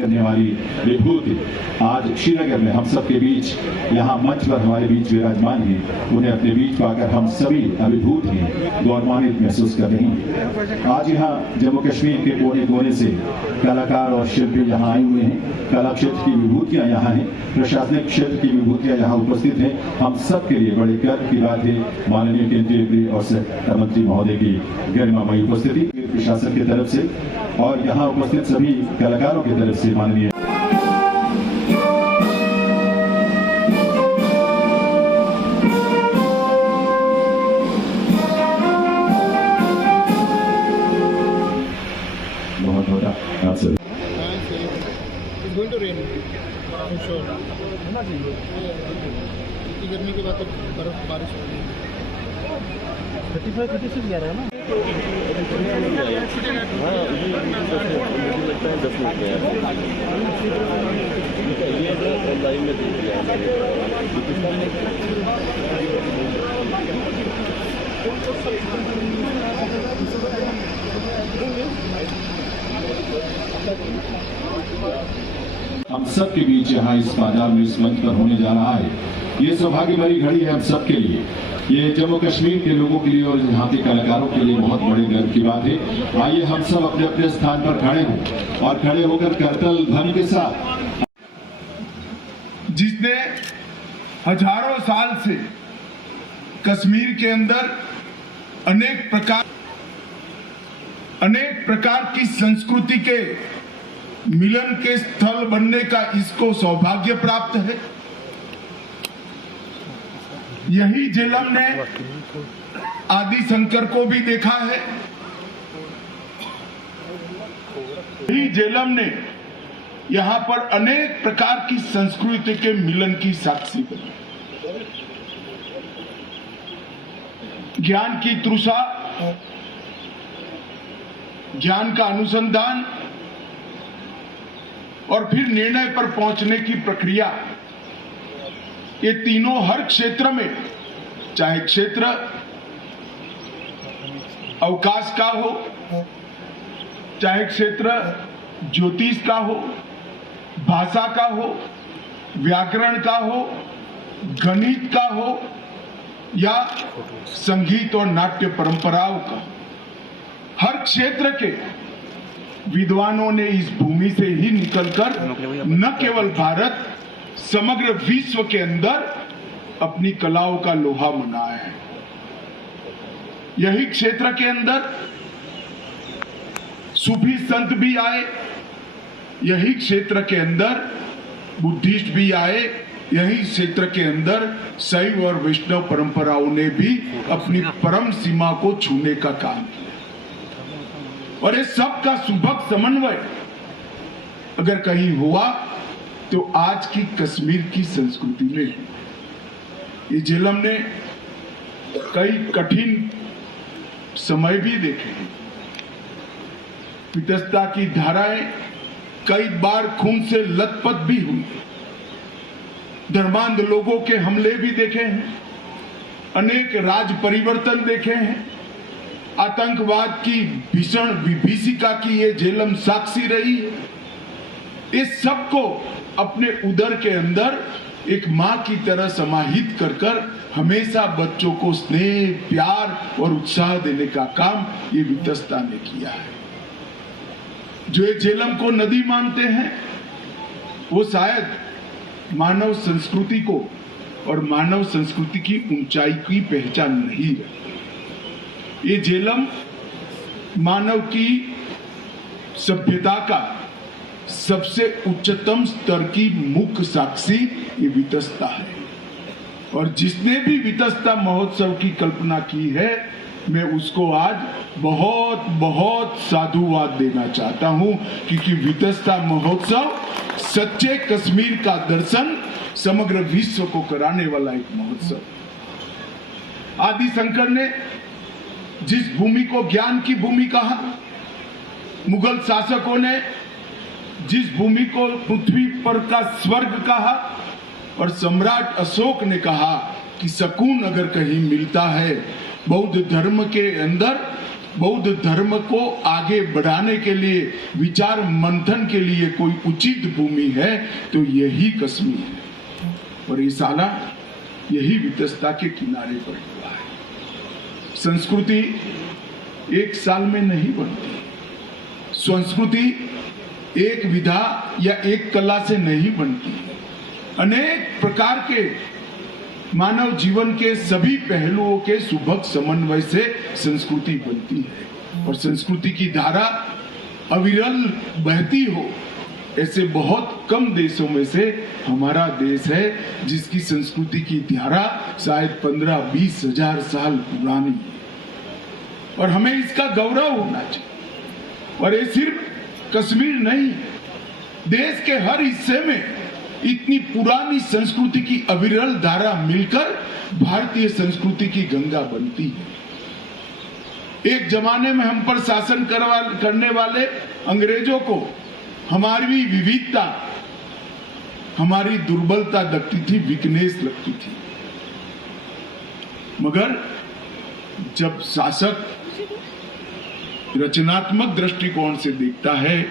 करने वाली विभूति आज श्रीनगर में हम सब के बीच यहाँ मंच पर हमारे बीच विराजमान हैं। उन्हें अपने बीच पाकर हम सभी अभिभूत हैं, गौरवान्वित महसूस कर रही हैं। आज यहाँ जम्मू कश्मीर के कोने कोने से कलाकार और शिल्पी यहाँ आए हुए हैं। कला क्षेत्र की विभूतियाँ यहाँ हैं, प्रशासनिक क्षेत्र की विभूतियाँ यहाँ उपस्थित हैं। हम सब के लिए बड़े गर्व की बात है माननीय केंद्रीय गृह और सहकारिता मंत्री महोदय की गरिमामयी उपस्थिति प्रशासन की तरफ से और यहाँ उपस्थित सभी कलाकारों की तरफ से माननीय गर्मी के बाद तो बर्फ बारिश हो रही है। 35-36 जा रहा है ना। हाँ, मुझे लगता है 10 मिनट में ये लाइन में देख लिया हम सब के बीच यहाँ इस बाजार में इस मंच पर होने जा रहा है। ये सौभाग्य भरी घड़ी है हम सब के लिए, ये जम्मू कश्मीर के लोगों के लिए और यहाँ के कलाकारों के लिए बहुत बड़े गर्व की बात है। आइए हम सब अपने अपने स्थान पर खड़े हों और खड़े होकर करतल ध्वनि के साथ, जिसने हजारों साल से कश्मीर के अंदर अनेक प्रकार की संस्कृति के मिलन के स्थल बनने का इसको सौभाग्य प्राप्त है। यही झेलम ने आदि शंकर को भी देखा है। यही झेलम ने यहाँ पर अनेक प्रकार की संस्कृति के मिलन की साक्षी बनी। ज्ञान की तृषा, ज्ञान का अनुसंधान और फिर निर्णय पर पहुंचने की प्रक्रिया, ये तीनों हर क्षेत्र में, चाहे क्षेत्र अवकाश का हो, चाहे क्षेत्र ज्योतिष का हो, भाषा का हो, व्याकरण का हो, गणित का हो या संगीत और नाट्य परंपराओं का, हर क्षेत्र के विद्वानों ने इस भूमि से ही निकलकर न केवल भारत, समग्र विश्व के अंदर अपनी कलाओं का लोहा मनाया है। यही क्षेत्र के अंदर सूफी संत भी आए, यही क्षेत्र के अंदर बुद्धिस्ट भी आए, यही क्षेत्र के अंदर शैव और वैष्णव परंपराओं ने भी अपनी परम सीमा को छूने का काम किया। और ये सब का सुभग समन्वय अगर कहीं हुआ तो आज की कश्मीर की संस्कृति में है। ये झेलम ने कई कठिन समय भी देखे हैं। वितस्ता की धाराएं कई बार खून से लथपथ भी हुई, धर्मांध लोगों के हमले भी देखे हैं, अनेक राज परिवर्तन देखे हैं, आतंकवाद की भीषण विभीषिका की ये झेलम साक्षी रही है। इस सब को अपने उदर के अंदर एक मां की तरह समाहित कर कर हमेशा बच्चों को स्नेह, प्यार और उत्साह देने का काम ये वितस्ता ने किया है। जो ये झेलम को नदी मानते हैं वो शायद मानव संस्कृति को और मानव संस्कृति की ऊंचाई की पहचान नहीं रही। ये झेलम मानव की सभ्यता का सबसे उच्चतम स्तर की मुख्य साक्षी ये वितस्ता है। और जिसने भी वितस्ता महोत्सव की कल्पना की है, मैं उसको आज बहुत बहुत साधुवाद देना चाहता हूं, क्योंकि वितस्ता महोत्सव सच्चे कश्मीर का दर्शन समग्र विश्व को कराने वाला एक महोत्सव। आदि शंकर ने जिस भूमि को ज्ञान की भूमि कहा, मुगल शासकों ने जिस भूमि को पृथ्वी पर का स्वर्ग कहा, और सम्राट अशोक ने कहा कि सकून अगर कहीं मिलता है बौद्ध धर्म के अंदर, बौद्ध धर्म को आगे बढ़ाने के लिए, विचार मंथन के लिए कोई उचित भूमि है तो यही कश्मीर है। और ये साला यही वितस्ता के किनारे पर हुआ है। संस्कृति एक साल में नहीं बनती, संस्कृति एक विधा या एक कला से नहीं बनती। अनेक प्रकार के मानव जीवन के सभी पहलुओं के सुभग समन्वय से संस्कृति बनती है। और संस्कृति की धारा अविरल बहती हो, ऐसे बहुत कम देशों में से हमारा देश है जिसकी संस्कृति की धारा शायद 15-20 हजार साल पुरानी है। और हमें इसका गौरव होना चाहिए। और ये सिर्फ कश्मीर नहीं, देश के हर हिस्से में इतनी पुरानी संस्कृति की अविरल धारा मिलकर भारतीय संस्कृति की गंगा बनती है। एक जमाने में हम पर शासन करने वाले अंग्रेजों को हमारी विविधता, हमारी दुर्बलता लगती थी, वीकनेस लगती थी। मगर जब शासक रचनात्मक दृष्टिकोण से देखता है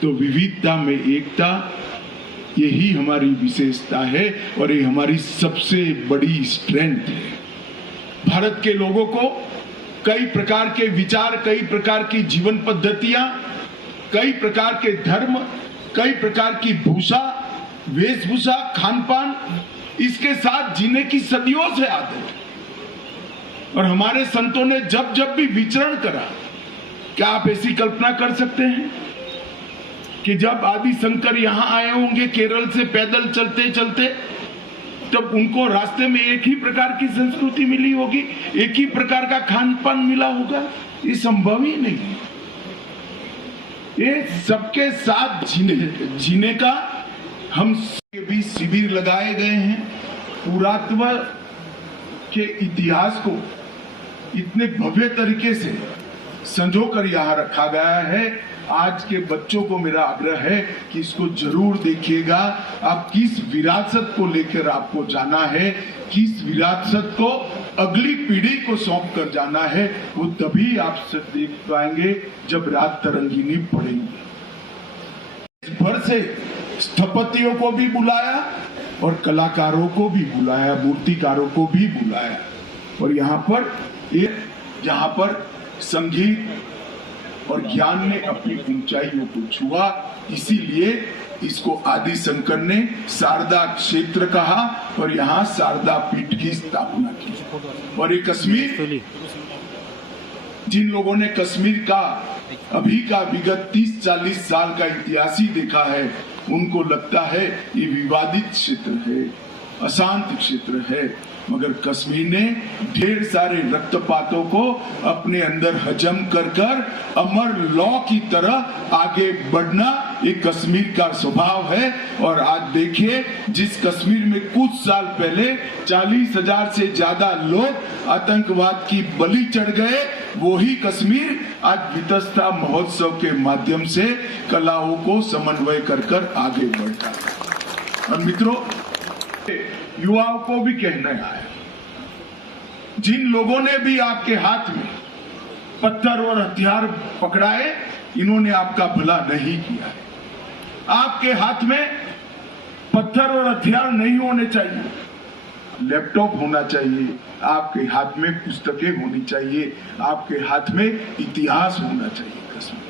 तो विविधता में एकता, यही हमारी विशेषता है और ये हमारी सबसे बड़ी स्ट्रेंथ है। भारत के लोगों को कई प्रकार के विचार, कई प्रकार की जीवन पद्धतियां, कई प्रकार के धर्म, कई प्रकार की भूषा, वेशभूषा, खान पान, इसके साथ जीने की सदियों से आदत है। और हमारे संतों ने जब जब भी विचरण करा, क्या आप ऐसी कल्पना कर सकते हैं कि जब आदि शंकर यहां आए होंगे केरल से पैदल चलते चलते, तब उनको रास्ते में एक ही प्रकार की संस्कृति मिली होगी, एक ही प्रकार का खान पान मिला होगा? ये संभव ही नहीं। ये सबके साथ जीने का हम भी शिविर लगाए गए हैं। पुरातत्व के इतिहास को इतने भव्य तरीके से संजोकर यहाँ रखा गया है। आज के बच्चों को मेरा आग्रह है कि इसको जरूर देखिएगा। आप किस विरासत को लेकर आपको जाना है, किस विरासत को अगली पीढ़ी को सौंप कर जाना है, वो तभी आप देख पाएंगे जब रात तरंगिनी पड़ेगी। भर से स्थपतियों को भी बुलाया और कलाकारों को भी बुलाया, मूर्तिकारों को भी बुलाया। और यहाँ पर जहाँ पर संगीत और ज्ञान ने अपनी ऊंचाइयों को छुआ, इसीलिए इसको आदि शंकर ने शारदा क्षेत्र कहा और यहाँ शारदा पीठ की स्थापना की। और ये कश्मीर, जिन लोगों ने कश्मीर का अभी का विगत 30-40 साल का इतिहास ही देखा है, उनको लगता है ये विवादित क्षेत्र है, अशांत क्षेत्र है। मगर कश्मीर ने ढेर सारे रक्तपातों को अपने अंदर हजम कर कर अमर लौ की तरह आगे बढ़ना ये कश्मीर का स्वभाव है। और आज देखिए, जिस कश्मीर में कुछ साल पहले 40,000 से ज्यादा लोग आतंकवाद की बलि चढ़ गए, वही कश्मीर आज वितस्ता महोत्सव के माध्यम से कलाओं को समन्वय कर कर आगे बढ़ता है। और मित्रों, युवाओं को भी कहना है, जिन लोगों ने भी आपके हाथ में पत्थर और हथियार पकड़ाए, इन्होंने आपका भला नहीं किया है। आपके हाथ में पत्थर और हथियार नहीं होने चाहिए, लैपटॉप होना चाहिए, आपके हाथ में पुस्तकें होनी चाहिए, आपके हाथ में इतिहास होना चाहिए। कश्मीर,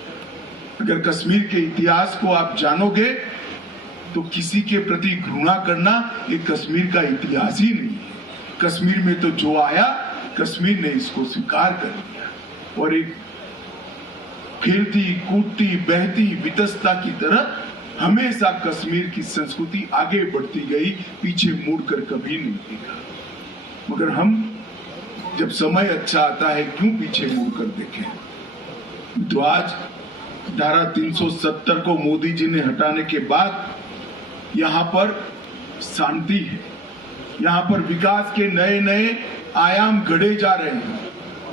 अगर कश्मीर के इतिहास को आप जानोगे तो किसी के प्रति घृणा करना ये कश्मीर का इतिहास ही नहीं है। कश्मीर में तो जो आया, कश्मीर ने इसको स्वीकार कर लिया और एक खेलती कूदती बहती वितस्ता की तरह हमेशा कश्मीर की संस्कृति आगे बढ़ती गई, पीछे मुड़कर कभी नहीं देखा। मगर हम जब समय अच्छा आता है, क्यों पीछे मुड़कर देखें? तो आज धारा 370 को मोदी जी ने हटाने के बाद यहाँ पर शांति है, यहाँ पर विकास के नए नए आयाम गढ़े जा रहे हैं,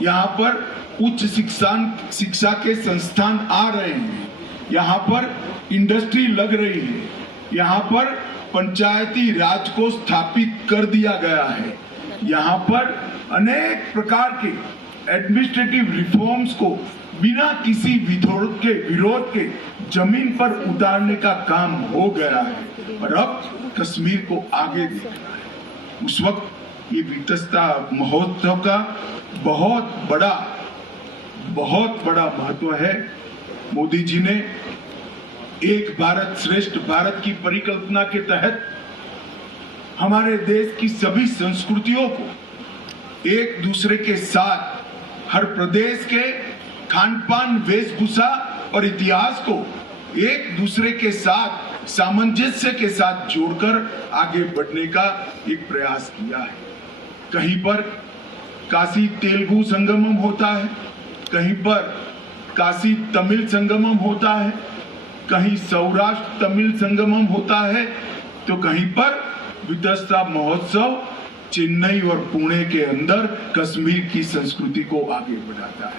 यहाँ पर उच्च शिक्षा के संस्थान आ रहे हैं, यहाँ पर इंडस्ट्री लग रही है, यहाँ पर पंचायती राज को स्थापित कर दिया गया है, यहाँ पर अनेक प्रकार के एडमिनिस्ट्रेटिव रिफॉर्म्स को बिना किसी विरोध के जमीन पर उतारने का काम हो गया है और अब कश्मीर को आगे देखना है। उस वक्त ये वितस्ता महोत्सव का बहुत बड़ा महत्व है। मोदी जी ने एक भारत श्रेष्ठ भारत की परिकल्पना के तहत हमारे देश की सभी संस्कृतियों को एक दूसरे के साथ, हर प्रदेश के खान पान, वेशभूषा और इतिहास को एक दूसरे के साथ सामंजस्य के साथ जोड़कर आगे बढ़ने का एक प्रयास किया है। कहीं पर काशी तेलुगु संगमम होता है, कहीं पर काशी तमिल संगमम होता है, कहीं सौराष्ट्र तमिल संगमम होता है, तो कहीं पर वितस्ता महोत्सव चेन्नई और पुणे के अंदर कश्मीर की संस्कृति को आगे बढ़ाता है।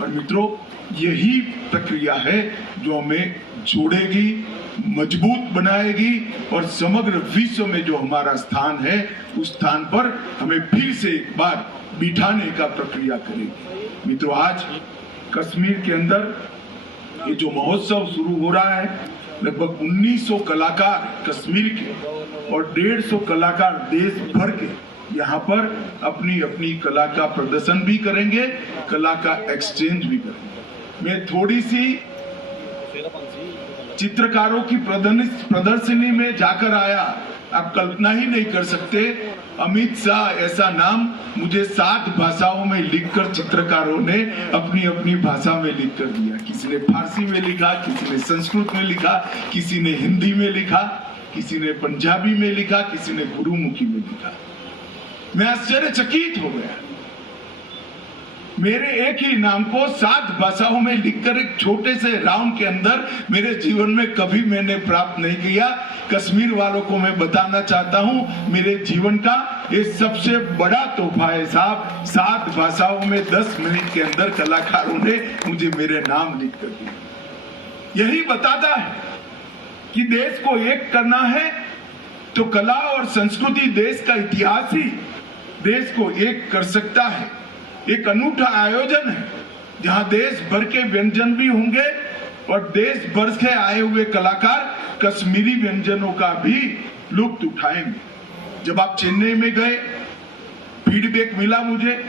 और मित्रों, यही प्रक्रिया है जो हमें जोड़ेगी, मजबूत बनाएगी और समग्र विश्व में जो हमारा स्थान है उस स्थान पर हमें फिर से एक बार बिठाने का प्रक्रिया करेगी। मित्रों, आज कश्मीर के अंदर ये जो महोत्सव शुरू हो रहा है, लगभग 1900 कलाकार कश्मीर के और 150 कलाकार देश भर के यहाँ पर अपनी अपनी कला का प्रदर्शन भी करेंगे, कला का एक्सचेंज भी करेंगे। मैं थोड़ी सी चित्रकारों की प्रदर्शनी में जाकर आया, आप कल्पना ही नहीं कर सकते। अमित शाह ऐसा नाम मुझे 7 भाषाओं में लिखकर चित्रकारों ने अपनी अपनी भाषा में लिख कर दिया। किसी ने फारसी में लिखा, किसी ने संस्कृत में लिखा, किसी ने हिंदी में लिखा, किसी ने पंजाबी में लिखा, किसी ने गुरुमुखी में लिखा। मैं आश्चर्यचकित हो गया। मेरे एक ही नाम को 7 भाषाओं में लिखकर एक छोटे से राउंड के अंदर मेरे जीवन में कभी मैंने प्राप्त नहीं किया। कश्मीर वालों को मैं बताना चाहता हूं, मेरे जीवन का ये सबसे बड़ा तोहफा है साहब। 7 भाषाओं में 10 मिनट के अंदर कलाकारों ने मुझे मेरे नाम लिख कर दिया। यही बताता है कि देश को एक करना है तो कला और संस्कृति, देश का इतिहास ही देश को एक कर सकता है। एक अनूठा आयोजन है जहां देश भर के व्यंजन भी होंगे और देश भर से आए हुए कलाकार कश्मीरी व्यंजनों का भी लुत्फ उठाएंगे। जब आप चेन्नई में गए, फीडबैक मिला मुझे